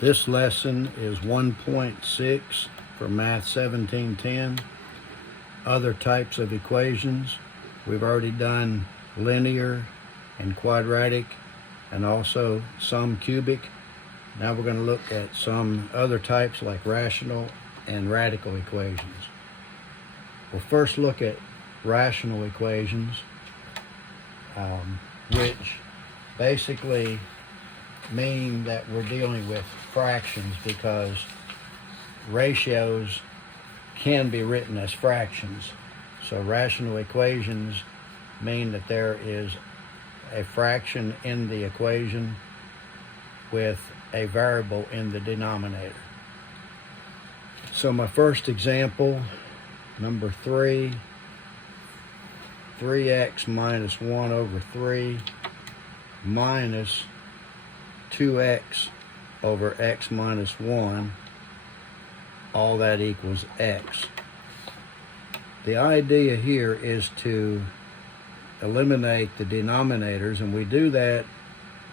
This lesson is 1.6 for Math 1710. Other types of equations. We've already done linear and quadratic and also some cubic. Now we're going to look at some other types like rational and radical equations. We'll first look at rational equations, which basically mean that we're dealing with fractions because ratios can be written as fractions. So rational equations mean that there is a fraction in the equation with a variable in the denominator. So my first example, number 3, 3x minus 1 over 3 minus 2x over x minus 1, all that equals x. The idea here is to eliminate the denominators, and we do that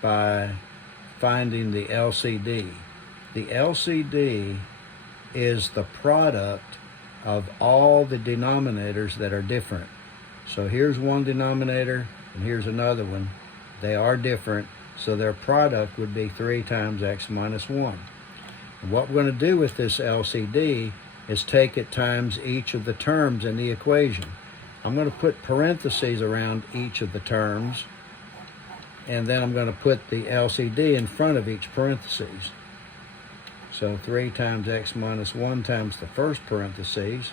by finding the LCD. The LCD is the product of all the denominators that are different. So here's one denominator and here's another one. They are different, so their product would be 3 times x minus 1. And what we're going to do with this LCD is take it times each of the terms in the equation. I'm going to put parentheses around each of the terms, and then I'm going to put the LCD in front of each parentheses. So 3 times x minus 1 times the first parentheses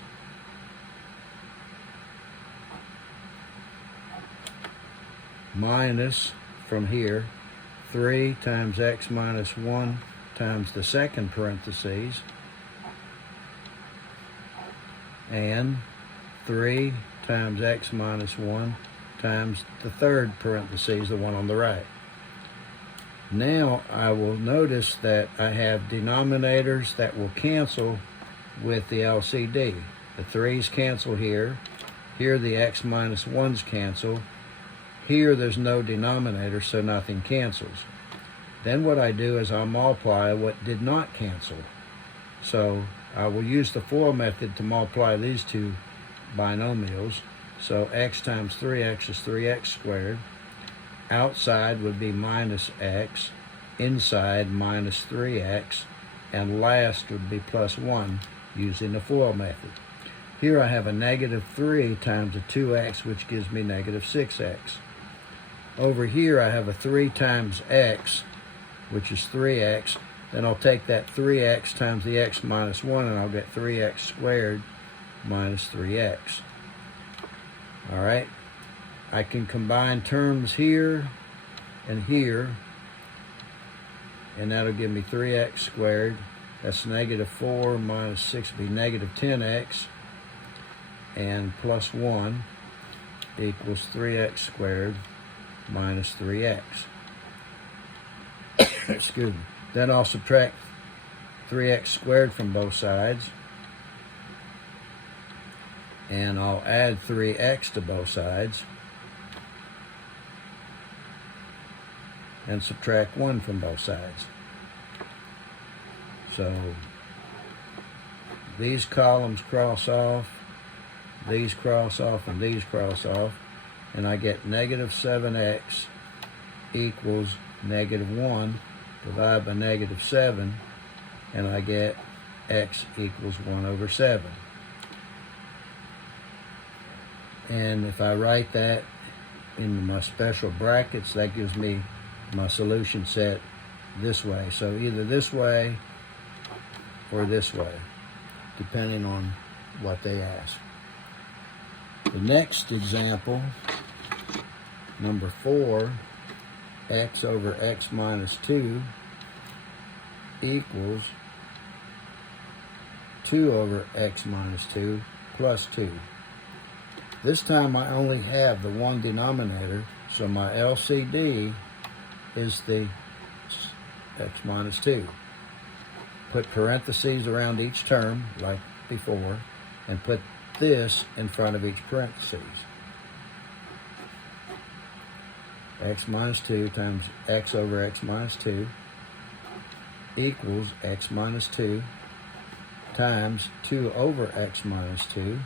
minus, from here, 3 times x minus 1 times the second parentheses, and 3 times x minus 1 times the third parentheses, the one on the right. Now I will notice that I have denominators that will cancel with the LCD. The 3's cancel here. Here the x minus 1's cancel. Here there's no denominator, so nothing cancels. Then what I do is I multiply what did not cancel. So I will use the FOIL method to multiply these two binomials. So x times 3x is 3x squared. Outside would be minus x. Inside minus 3x. And last would be plus 1 using the FOIL method. Here I have a negative 3 times a 2x, which gives me negative 6x. Over here I have a 3 times x, which is 3x. Then I'll take that 3x times the x minus 1, and I'll get 3x squared minus 3x. All right, I can combine terms here and here, and that'll give me 3x squared. That's negative 4 minus 6 would be negative 10x, and plus 1 equals 3x squared minus 3x. Excuse me. Then I'll subtract 3x squared from both sides, and I'll add 3x to both sides, and subtract 1 from both sides. So these columns cross off, these cross off, and these cross off, and I get negative 7x equals negative 1 divided by negative 7, and I get x equals 1 over 7. And if I write that in my special brackets, that gives me my solution set this way. So either this way or this way, depending on what they ask. The next example, number 4, x over x minus 2 equals 2 over x minus 2 plus 2. This time I only have the one denominator, so my LCD is the x minus 2. Put parentheses around each term, like before, and put this in front of each parentheses. X minus 2 times x over x minus 2 equals x minus 2 times 2 over x minus 2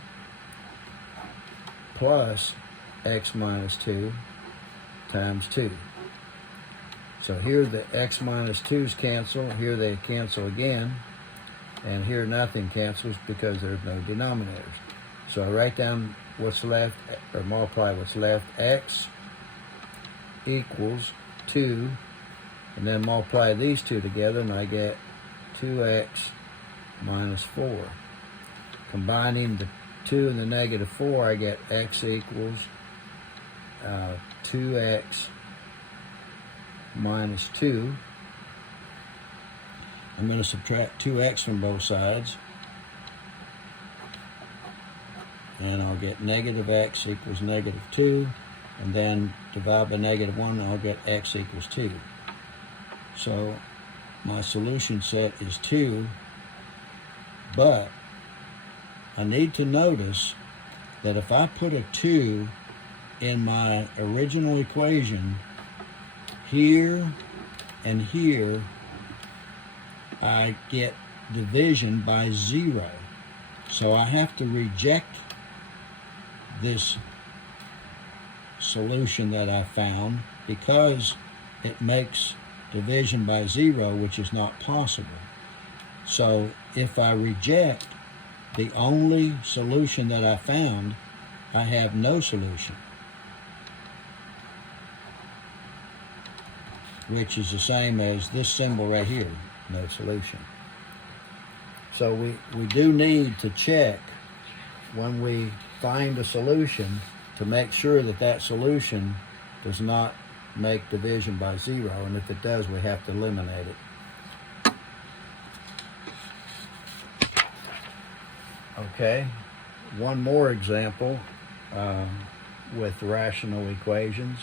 plus x minus 2 times 2. So here the x minus 2's cancel, here they cancel again, and here nothing cancels because there's no denominators. So I write down what's left, or multiply what's left, x equals 2, and then multiply these two together, and I get 2x minus 4. Combining the 2 and the negative 4, I get x equals 2x minus 2. I'm going to subtract 2x from both sides, and I'll get negative x equals negative 2, and then divide by negative 1, I'll get x equals 2. So my solution set is 2, but I need to notice that if I put a 2 in my original equation, here and here, I get division by 0. So I have to reject this solution that I found because it makes division by 0, which is not possible. So if I reject the only solution that I found, I have no solution, which is the same as this symbol right here, no solution. So we do need to check when we find a solution to make sure that that solution does not make division by 0, and if it does, we have to eliminate it. Okay, one more example with rational equations.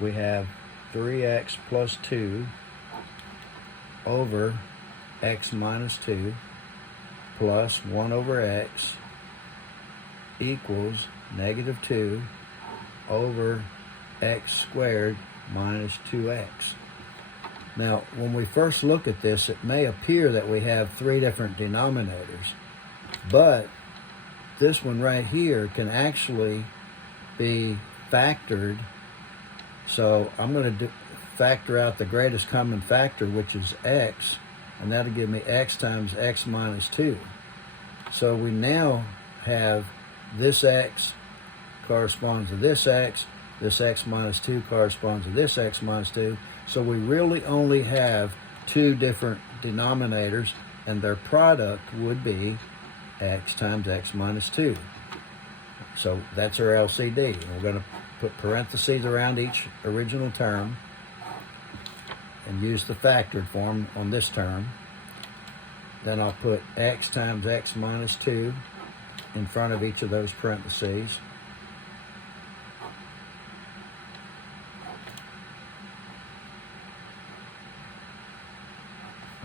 We have 3x plus 2 over x minus 2 plus 1 over x equals negative 2 over x squared minus 2x. Now, when we first look at this, it may appear that we have 3 different denominators, but this one right here can actually be factored. So I'm going to factor out the greatest common factor, which is x, and that'll give me x times x minus 2. So we now have this x corresponds to this x minus 2 corresponds to this x minus 2. So we really only have 2 different denominators, and their product would be x times x minus 2. So that's our LCD. We're going to put parentheses around each original term and use the factored form on this term. Then I'll put x times x minus 2 in front of each of those parentheses.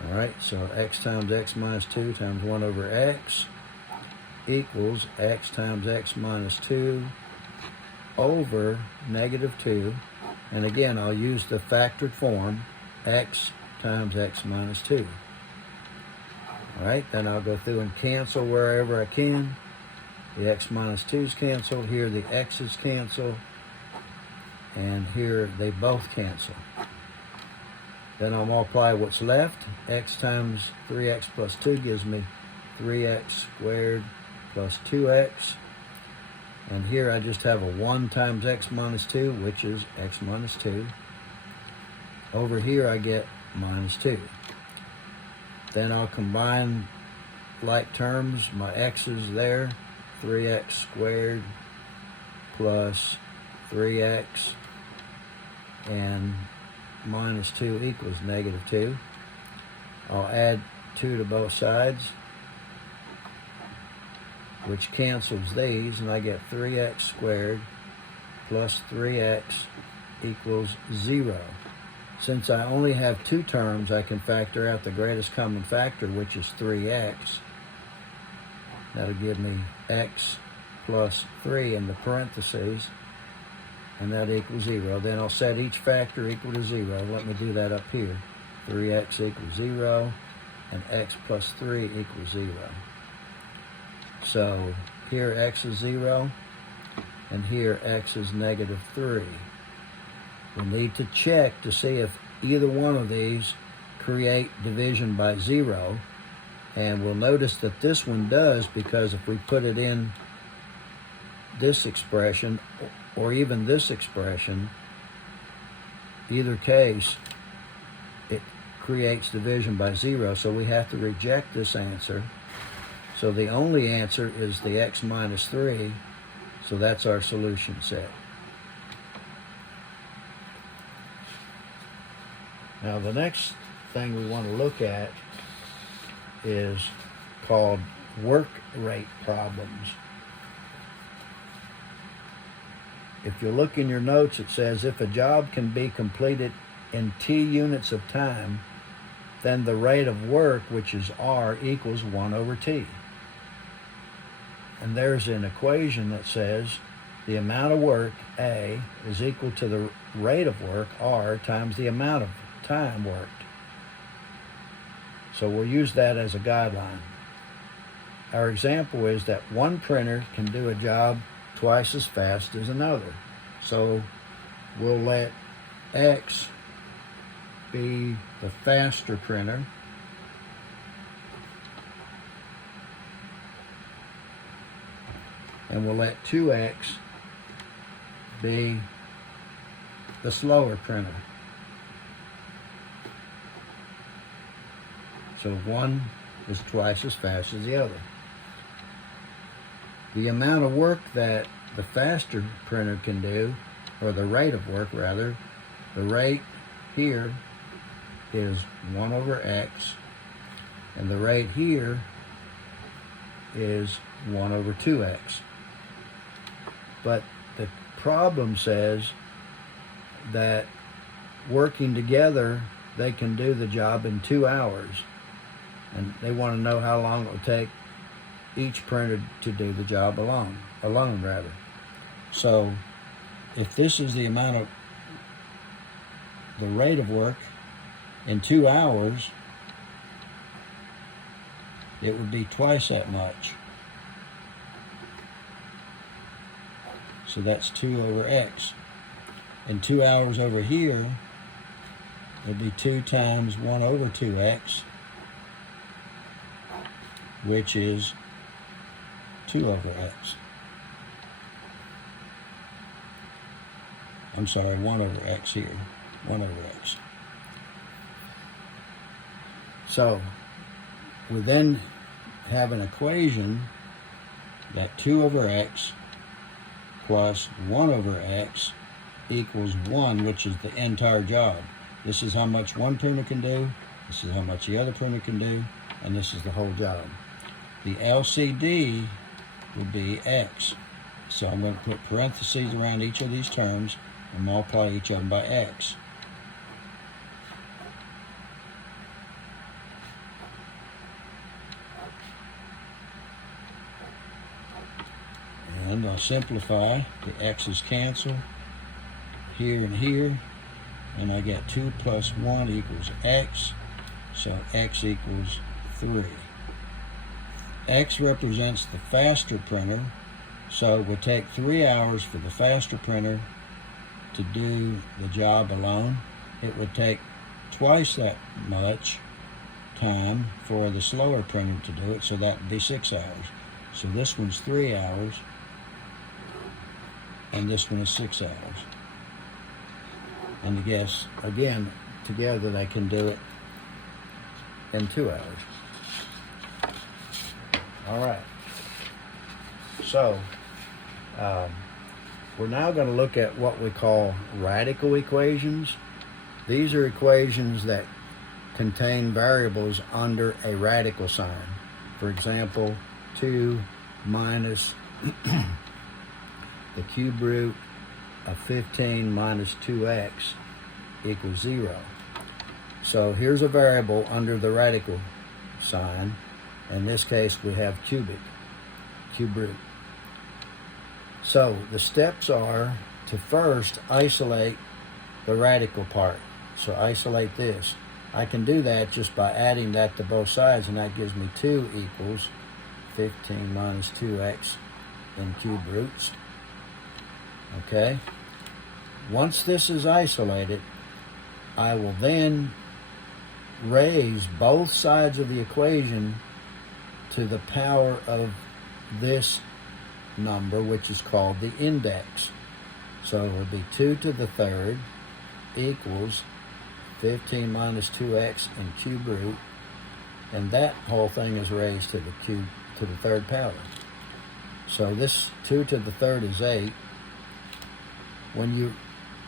All right, so x times x minus 2 times 1 over x equals x times x minus 2 over negative 2. And again, I'll use the factored form, x times x minus 2. All right, then I'll go through and cancel wherever I can. The x minus 2's cancel, here the x's cancel, and here they both cancel. Then I'll multiply what's left. X times 3x plus 2 gives me 3x squared plus 2x. And here I just have a 1 times x minus 2, which is x minus 2. Over here I get minus 2. Then I'll combine like terms, my x's there, 3x squared plus 3x, and minus 2 equals negative 2. I'll add 2 to both sides, which cancels these, and I get 3x squared plus 3x equals 0. Since I only have 2 terms, I can factor out the greatest common factor, which is 3x. That'll give me x plus 3 in the parentheses, and that equals 0. Then I'll set each factor equal to 0. Let me do that up here. 3x equals 0, and x plus 3 equals 0. So here x is 0, and here x is negative 3. We'll need to check to see if either one of these create division by 0, and we'll notice that this one does, because if we put it in this expression or even this expression, either case it creates division by 0, so we have to reject this answer. So the only answer is the x minus 3, so that's our solution set. Now the next thing we want to look at is called work rate problems. If you look in your notes, it says if a job can be completed in t units of time, then the rate of work, which is r, equals 1 over t. And there's an equation that says the amount of work, A, is equal to the rate of work, r, times the amount of time worked. So we'll use that as a guideline. Our example is that one printer can do a job twice as fast as another. So we'll let X be the faster printer, and we'll let 2X be the slower printer. So one is twice as fast as the other. The amount of work that the faster printer can do, or the rate of work rather, the rate here is 1 over x, and the rate here is 1 over 2x. But the problem says that working together, they can do the job in 2 hours. And they want to know how long it will take each printer to do the job alone. So if this is the amount of the rate of work in 2 hours, it would be twice that much. So that's 2 over x. And 2 hours over here, it'd be 2 times 1 over 2x, which is 2 over x. I'm sorry, 1 over x here, 1 over x. So we then have an equation that 2 over x plus 1 over x equals 1, which is the entire job. This is how much one printer can do, this is how much the other printer can do, and this is the whole job. The LCD would be x. So I'm going to put parentheses around each of these terms and multiply each of them by x. And I'll simplify. The x's cancel here and here, and I get 2 plus 1 equals x, so x equals 3. X represents the faster printer, so it will take 3 hours for the faster printer to do the job alone. It would take twice that much time for the slower printer to do it, so that would be 6 hours. So this one's 3 hours, and this one is 6 hours. And I guess, again, together they can do it in 2 hours. All right. So, we're now going to look at what we call radical equations. These are equations that contain variables under a radical sign. For example, 2 minus the cube root of 15 minus 2x equals 0. So here's a variable under the radical sign. In this case, we have cube root. So the steps are to first isolate the radical part. So isolate this. I can do that just by adding that to both sides, and that gives me 2 equals 15 minus 2x in cube roots. Okay? Once this is isolated, I will then raise both sides of the equation to the power of this number, which is called the index. So it will be 2 to the third equals 15 minus 2x in cube root, and that whole thing is raised to the third power. So this 2 to the third is 8. When you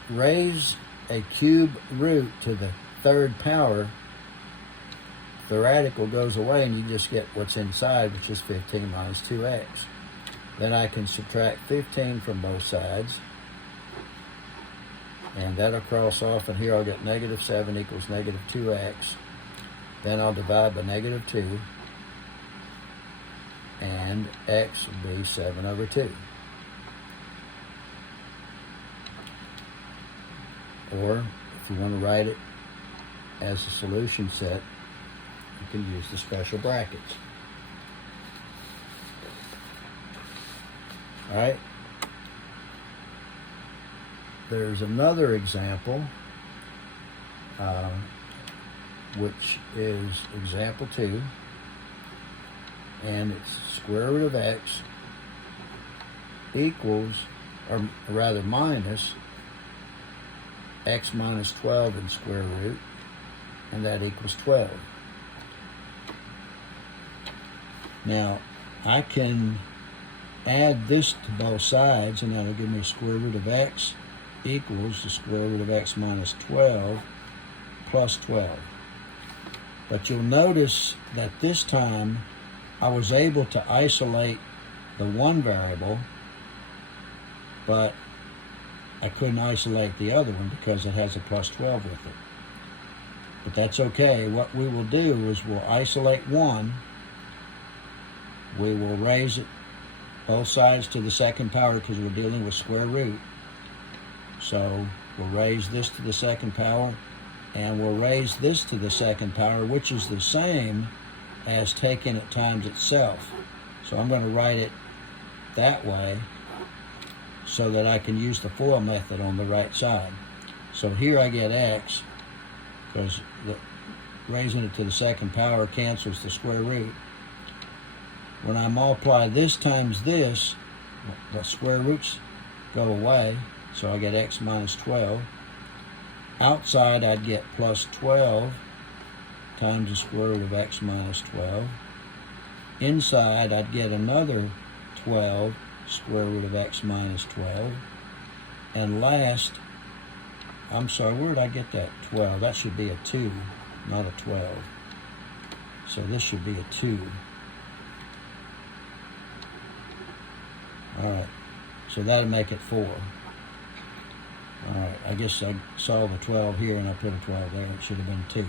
raise a cube root to the third power, the radical goes away and you just get what's inside, which is 15 minus 2x. Then I can subtract 15 from both sides, and that'll cross off, and here I'll get negative 7 equals negative 2x. Then I'll divide by negative 2, and x will be 7 over 2. Or, if you want to write it as a solution set, you can use the special brackets. All right. There's another example, which is example 2, and it's square root of x equals, or rather minus, x minus 12 in square root, and that equals 12. Now, I can add this to both sides, and that'll give me square root of x equals the square root of x minus 12 plus 12. But you'll notice that this time I was able to isolate the one variable, but I couldn't isolate the other one because it has a plus 12 with it. But that's okay. What we will do is we'll isolate one, we will raise it both sides to the second power because we're dealing with square root. So we'll raise this to the second power, and we'll raise this to the second power, which is the same as taking it times itself. So I'm going to write it that way so that I can use the FOIL method on the right side. So here I get x, because raising it to the second power cancels the square root. When I multiply this times this, the square roots go away, so I get x minus 12. Outside, I'd get plus 12 times the square root of x minus 12. Inside, I'd get another 12 square root of x minus 12. And last, I'm sorry, where did I get that 12? That should be a 2, not a 12. So this should be a 2. All right, so that'll make it 4. All right, I guess I saw the 12 here and I put a 12 there. It should have been 2.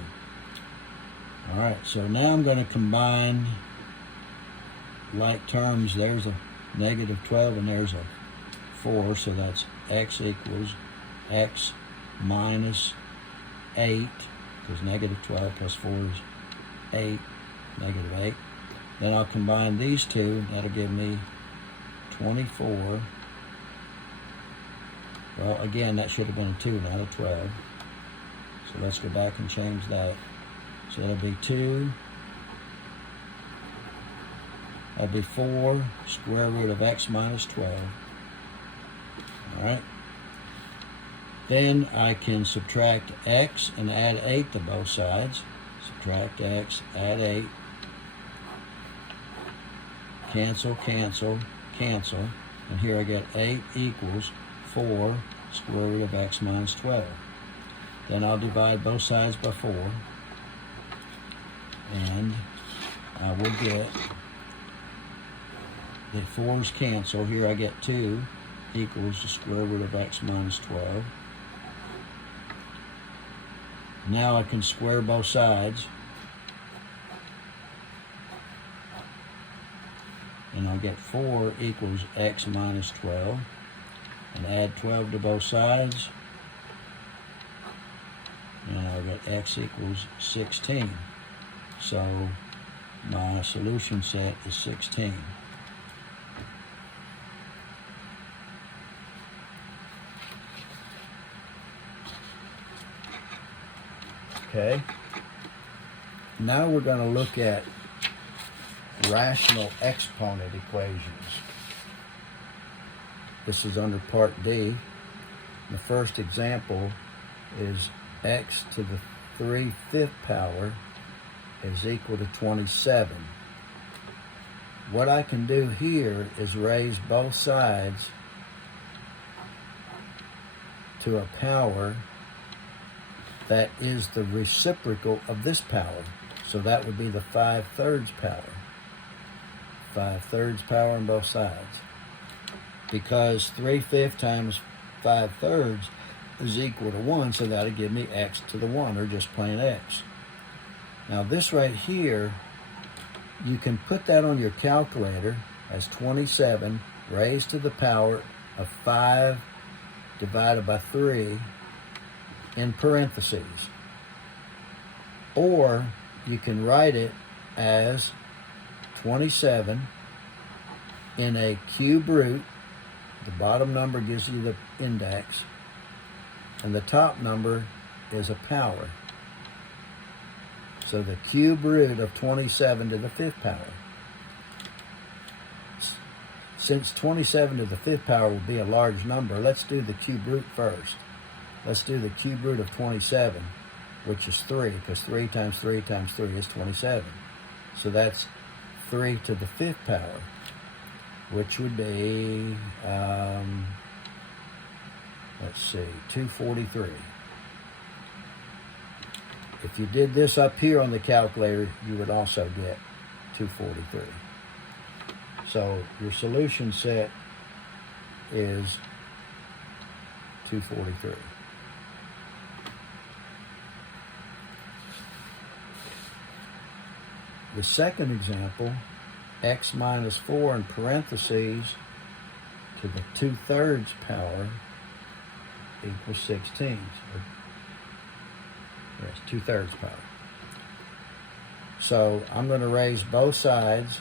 All right, so now I'm going to combine like terms. There's a negative 12 and there's a 4, so that's x equals x minus 8, because negative 12 plus 4 is 8, negative 8. Then I'll combine these two. That'll give me 24. Well, again, that should have been a 2, not a 12. So let's go back and change that. So that'll be 2. That'll be 4 square root of x minus 12. All right. Then I can subtract x and add 8 to both sides. Subtract x, add 8. Cancel, cancel, cancel. And here I get 8 equals 4 square root of x minus 12. Then I'll divide both sides by 4. And I will get the 4's cancel. Here I get 2 equals the square root of x minus 12. Now I can square both sides. And I'll get 4 equals x minus 12. And add 12 to both sides. And I'll get get x equals 16. So my solution set is 16. Okay. Now we're going to look at rational exponent equations. This is under part D. The first example is x to the 3/5 power is equal to 27. What I can do here is raise both sides to a power that is the reciprocal of this power. So that would be the 5/3 power. 5/3 power on both sides. Because 3/5 times 5/3 is equal to 1, so that'll give me x to the 1, or just plain x. Now this right here, you can put that on your calculator as 27 raised to the power of 5 divided by 3 in parentheses. Or you can write it as 27 in a cube root. The bottom number gives you the index, and the top number is a power. So the cube root of 27 to the 5th power. Since 27 to the 5th power will be a large number, let's do the cube root first. Let's do the cube root of 27, which is 3, because 3 times 3 times 3 is 27. So that's 3 to the 5th power, which would be, let's see, 243. If you did this up here on the calculator, you would also get 243. So your solution set is 243. The second example, x minus 4 in parentheses to the 2/3 power equals 16. Yes, 2/3 power. So I'm going to raise both sides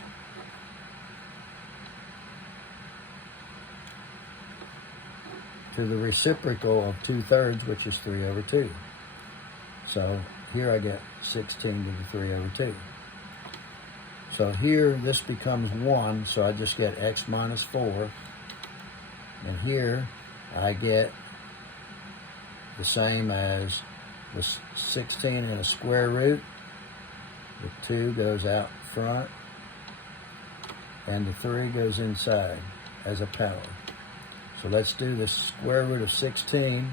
to the reciprocal of 2/3, which is 3/2. So here I get 16 to the 3/2. So here this becomes 1, so I just get x minus 4. And here I get the same as the 16 in a square root. The 2 goes out front, and the 3 goes inside as a power. So let's do the square root of 16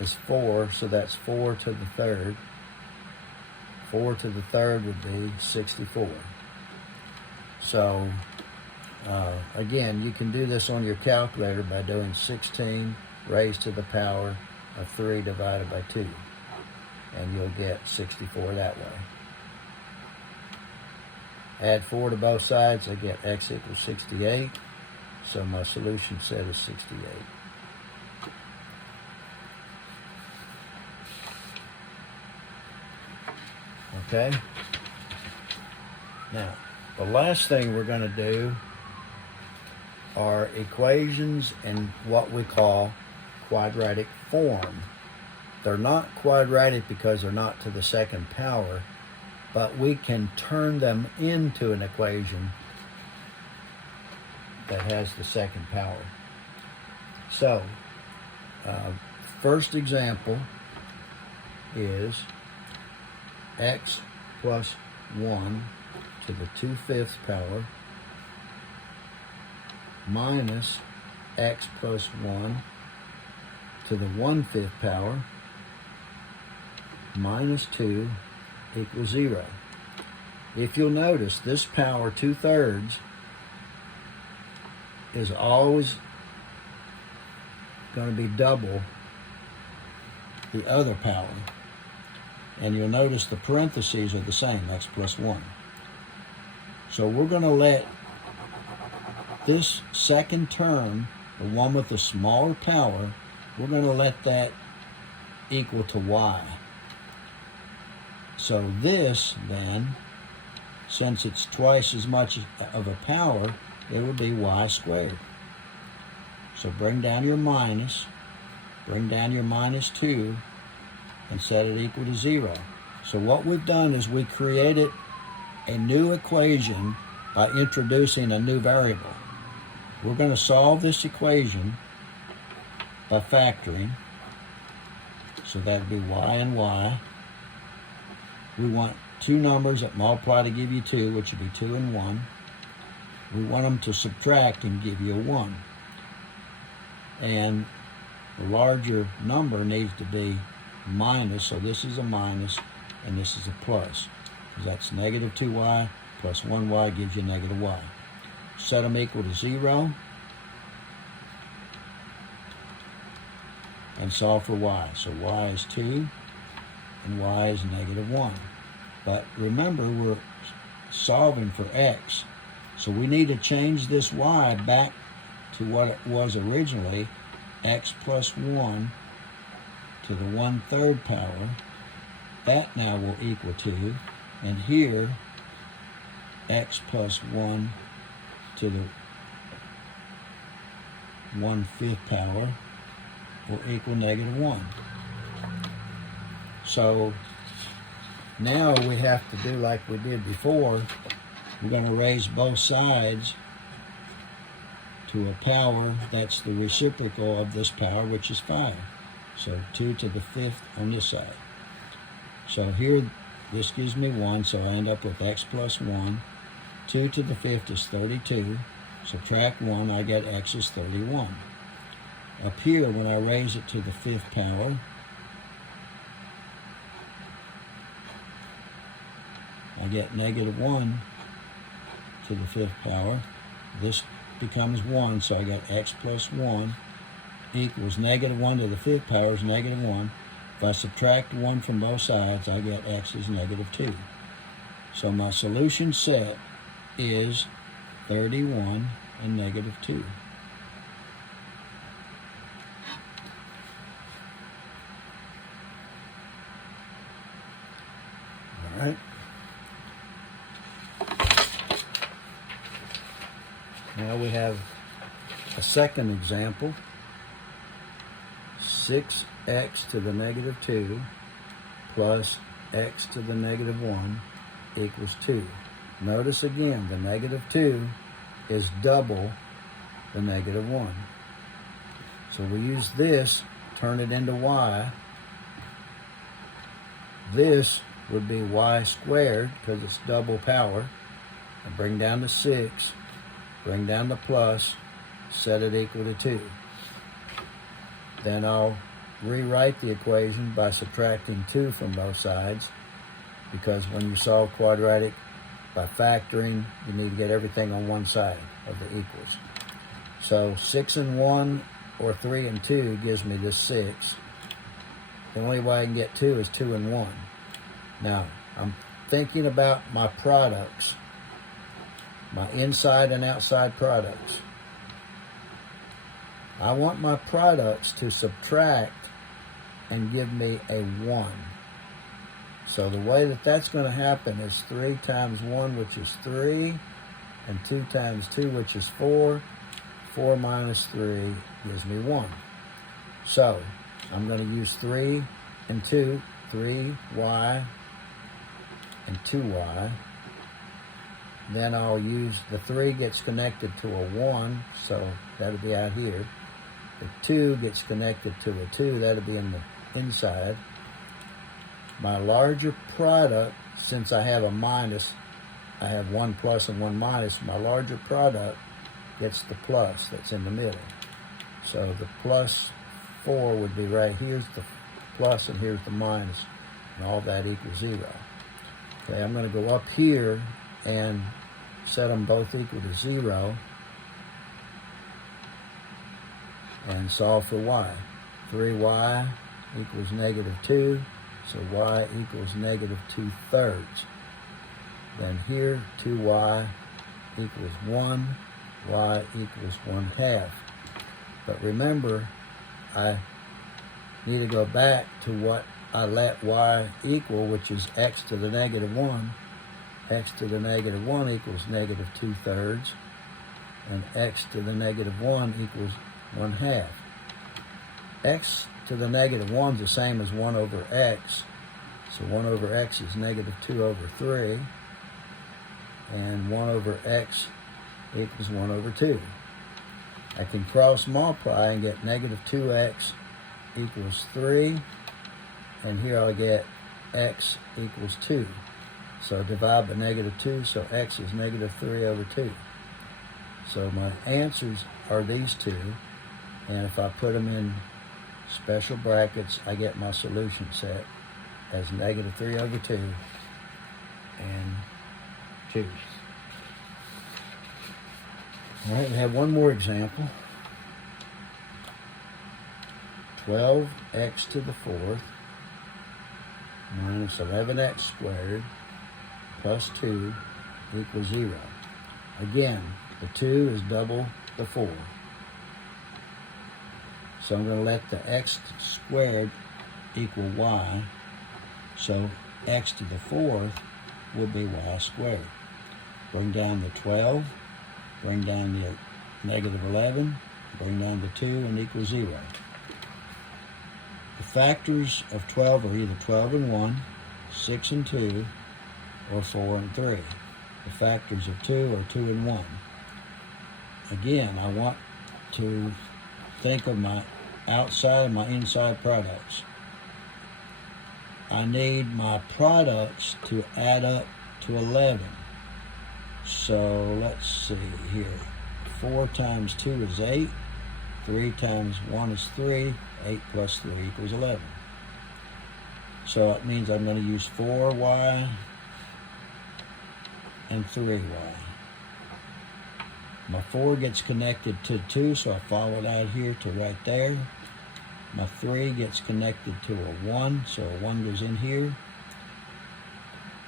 is 4, so that's 4 to the 3rd. 4 to the 3rd would be 64. So again, you can do this on your calculator by doing 16 raised to the power of 3 divided by 2, and you'll get 64 that way. Add 4 to both sides, I get x equals 68, so my solution set is 68. Okay? Now, the last thing we're going to do are equations in what we call quadratic form. They're not quadratic because they're not to the 2nd power, but we can turn them into an equation that has the 2nd power. So, first example is x plus 1 to the 2/5 power minus x plus 1 to the 1/5 power minus 2 equals 0. If you'll notice, this power 2/3 is always going to be double the other power. And you'll notice the parentheses are the same, x plus 1. So we're going to let this second term, the one with the smaller power, we're going to let that equal to y. So this then, since it's twice as much of a power, it would be y squared. So bring down your minus, bring down your minus 2, and set it equal to 0. So what we've done is we created a new equation by introducing a new variable. We're going to solve this equation by factoring. So that would be y and y. We want two numbers that multiply to give you 2, which would be 2 and 1. We want them to subtract and give you a 1. And the larger number needs to be minus, so this is a minus and this is a plus. That's negative 2y plus 1y gives you negative y. Set them equal to 0 and solve for y. So y is 2 and y is negative 1. But remember, we're solving for x. So we need to change this y back to what it was originally, x plus 1 to the 1/3 power. That now will equal 2. And here, x plus 1 to the 1/5 power will equal negative 1. So now we have to do like we did before. We're going to raise both sides to a power that's the reciprocal of this power, which is 5. So 2 to the 5th on this side. So here, this gives me 1, so I end up with x plus 1. 2 to the 5th is 32. Subtract 1, I get x is 31. Up here, when I raise it to the 5th power, I get negative 1 to the 5th power. This becomes 1, so I got x plus 1 equals negative 1 to the 5th power is negative 1. If I subtract 1 from both sides, I get x is negative 2. So my solution set is 31 and negative 2. All right. Now we have a second example. 6x to the negative 2 plus x to the negative 1 equals 2. Notice again, the negative 2 is double the negative 1. So we use this, turn it into y. This would be y squared because it's double power. I bring down the 6, bring down the plus, set it equal to 2. Then I'll rewrite the equation by subtracting 2 from both sides, because when you solve quadratic by factoring, you need to get everything on one side of the equals. So 6 and 1 or 3 and 2 gives me this 6. The only way I can get 2 is 2 and 1. Now, I'm thinking about my products, my inside and outside products. I want my products to subtract and give me a 1. So the way that that's going to happen is 3 times 1, which is 3, and 2 times 2, which is 4. 4 minus 3 gives me 1. So I'm going to use 3 and 2, 3y and 2y. Then I'll use the 3 gets connected to a 1, so that'll be out here. The 2 gets connected to a 2, that'll be in the inside. My larger product, since I have a minus, I have 1 plus and 1 minus, my larger product gets the plus that's in the middle. So the plus 4 would be right here's the plus and here's the minus, and all that equals 0. Okay, I'm going to go up here and set them both equal to 0 and solve for y. 3y equals negative 2, so y equals negative 2/3. Then here, 2y equals 1, y equals 1/2. But remember, I need to go back to what I let y equal, which is x to the negative 1. X to the negative 1 equals negative 2/3. And x to the negative 1 equals 1/2. X to the negative 1 is the same as 1 over x. So 1 over x is negative 2 over 3. And 1 over x equals 1 over 2. I can cross multiply and get negative 2x equals 3. And here I'll get x equals 2. So divide by negative 2, so x is negative 3 over 2. So my answers are these two. And if I put them in special brackets, I get my solution set as negative 3 over 2 and 2. All right, we have one more example. 12x to the 4th minus 11x squared plus 2 equals 0. Again, the 2 is double the 4. So I'm going to let the x squared equal y. So x to the 4th will be y squared. Bring down the 12, bring down the negative 11, bring down the 2 and equal 0. The factors of 12 are either 12 and 1, 6 and 2, or 4 and 3. The factors of 2 are 2 and 1. Again, I want to think of my outside and my inside products. I need my products to add up to 11. So let's see here. 4 times 2 is 8. 3 times 1 is 3. 8 plus 3 equals 11. So it means I'm going to use 4y and 3y. My 4 gets connected to 2, so I follow it out here to right there. My 3 gets connected to a 1, so a 1 goes in here.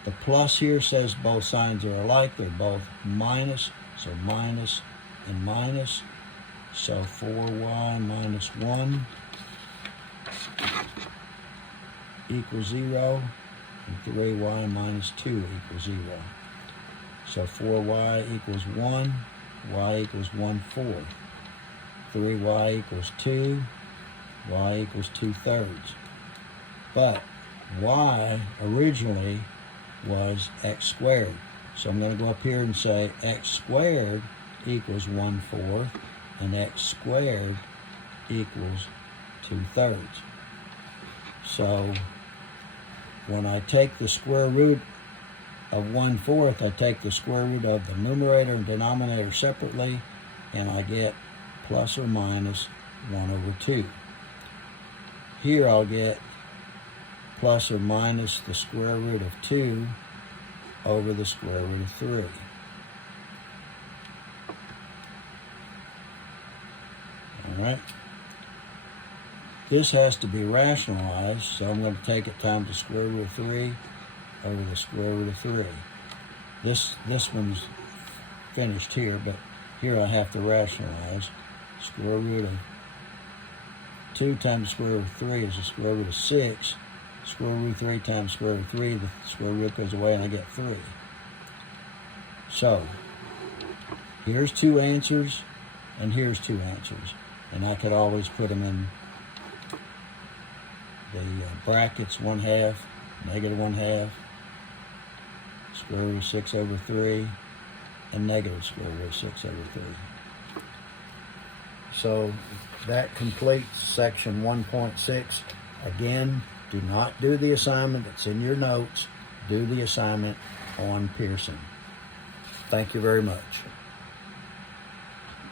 The plus here says both signs are alike. They're both minus, so minus and minus. So 4y minus 1 equals 0, and 3y minus 2 equals 0. So 4y equals 1, y equals 1/4. 3y equals 2, y equals 2/3. But y originally was x squared. So I'm going to go up here and say x squared equals 1/4 and x squared equals 2/3. So when I take the square root of 1/4, I take the square root of the numerator and denominator separately, and I get plus or minus 1 over 2. Here I'll get plus or minus the square root of 2 over the square root of 3. All right. This has to be rationalized, so I'm going to take it times the square root of 3 over the square root of 3. This one's finished here, but here I have to rationalize. Square root of 2 times the square root of 3 is the square root of 6. Square root of 3 times square root of 3, the square root goes away and I get 3. So, here's 2 answers, and here's 2 answers. And I could always put them in the brackets, 1/2, negative 1/2, square root of 6 over 3, and negative square root of 6 over 3. So that completes section 1.6. Again, do not do the assignment that's in your notes. Do the assignment on Pearson. Thank you very much.